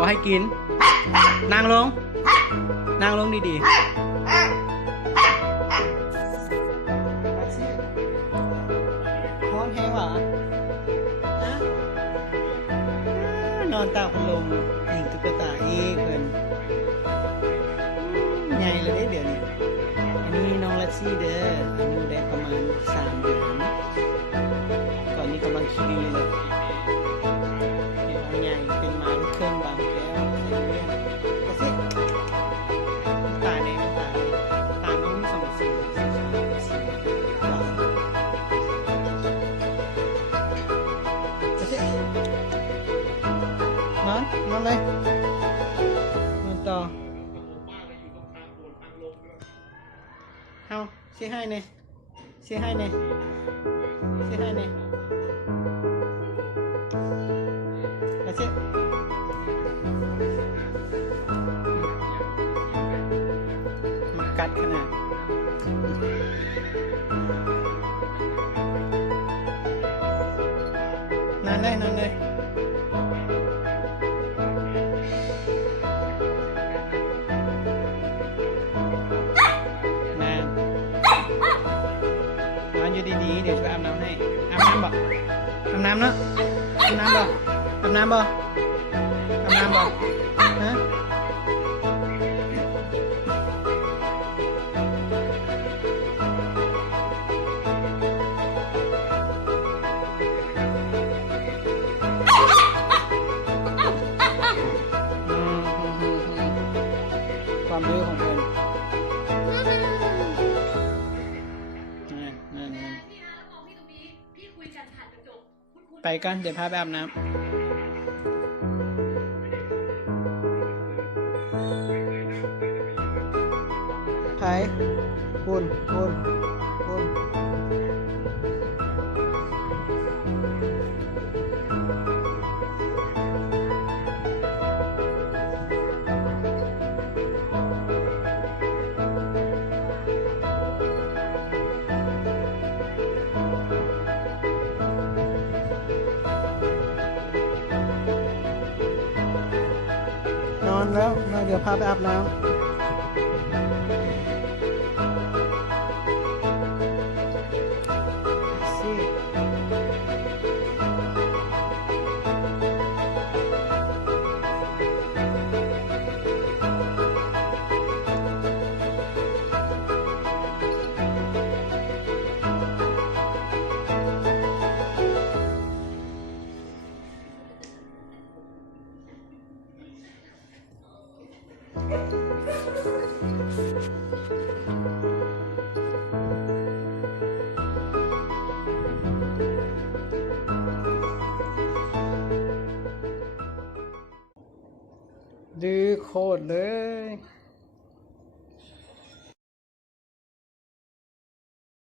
บอกให้กินนั่งลงนั่งลงดีๆร้อนแห้งหรอนะนอนตากพัดลมยิงตุ๊กตาอีกเพิ่นใหญ่เลยเดี๋ยวนี้อันนี้น้องลัซซี่เด้ออายุได้ประมาณ3 เดือนตอนนี้กำลังขี้ดีเลยเห็นน้องใหญ่เป็นม้าลูกครึ่งบางแก้วในเรื่องลัซซี่ตาแดงตาน้องมี2 สีขาวสีดำลัซซี่นอนเลยนอนต่อเอาเสียให้เนี่ยเสียให้เนี่ยเสียให้เนี่ยแล้วเสียมากัดขนาดนอนเลยนอนเลยอยู่ดีๆเดี๋ยวจะไปอาบน้ำให้อาบน้ำบ่อาบน้ำเนาะอาบน้ำบ่อาบน้ำบ่อาบน้ำบ่ฮะความดื้อของเพื่อนไปกันเดี๋ยวพาไปอาบน้ำไปคุณนอนแล้วเดี๋ยวพาไปอาบน้ำดื้อโคตรเลย